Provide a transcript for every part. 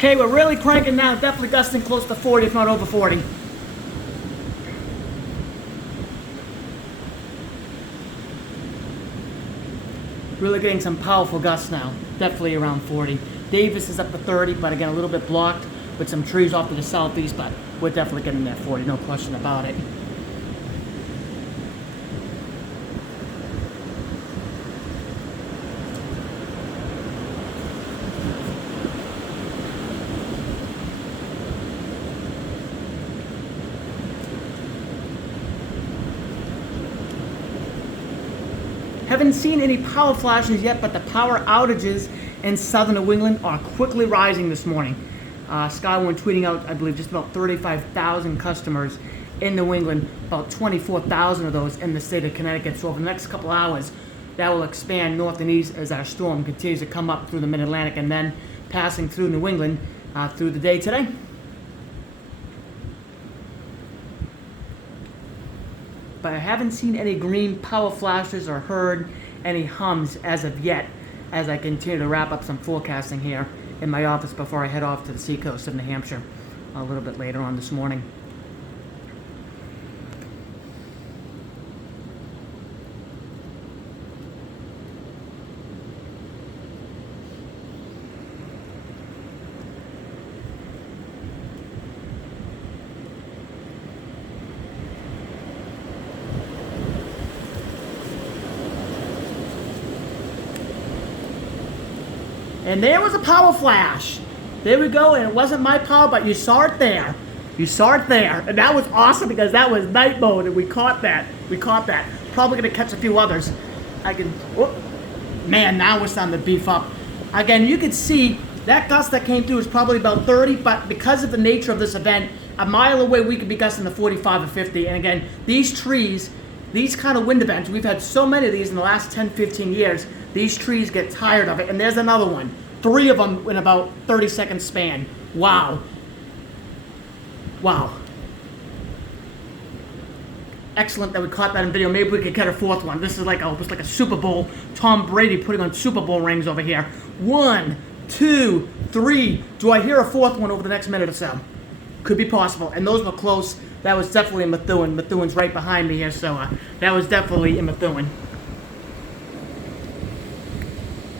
Okay, we're really cranking now. Definitely gusting close to 40, if not over 40. Really getting some powerful gusts now. Definitely around 40. Davis is up to 30, but again, a little bit blocked with some trees off to the southeast, but we're definitely getting that 40, no question about it. Haven't seen any power flashes yet, but the power outages in southern New England are quickly rising this morning. Skywarn tweeting out, I believe, just about 35,000 customers in New England, about 24,000 of those in the state of Connecticut. So over the next couple hours, that will expand north and east as our storm continues to come up through the mid-Atlantic and then passing through New England through the day today. But I haven't seen any green power flashes or heard any hums as of yet, as I continue to wrap up some forecasting here in my office before I head off to the seacoast of New Hampshire a little bit later on this morning. And there was a power flash. There we go, and it wasn't my power, but you saw it there. You saw it there. And that was awesome because that was night mode, and we caught that. We caught that. Probably gonna catch a few others. Man, now we're starting to beef up. Again, you can see that gust that came through is probably about 30, but because of the nature of this event, a mile away we could be gusting to 45 or 50. And again, these trees, these kind of wind events, we've had so many of these in the last 10, 15 years, these trees get tired of it. And there's another one. 3 of them in about 30-second span. Wow. Wow. Excellent that we caught that in video. Maybe we could get a 4th one. This is like almost like a Super Bowl. Tom Brady putting on Super Bowl rings over here. 1, 2, 3. Do I hear a 4th one over the next minute or so? Could be possible. And those were close. That was definitely in Methuen. Methuen's right behind me here, so that was definitely in Methuen.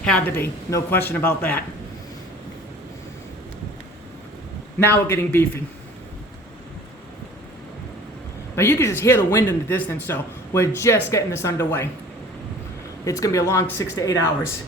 Had to be. No question about that. Now we're getting beefy. But you can just hear the wind in the distance, so we're just getting this underway. It's going to be a long 6 to 8 hours.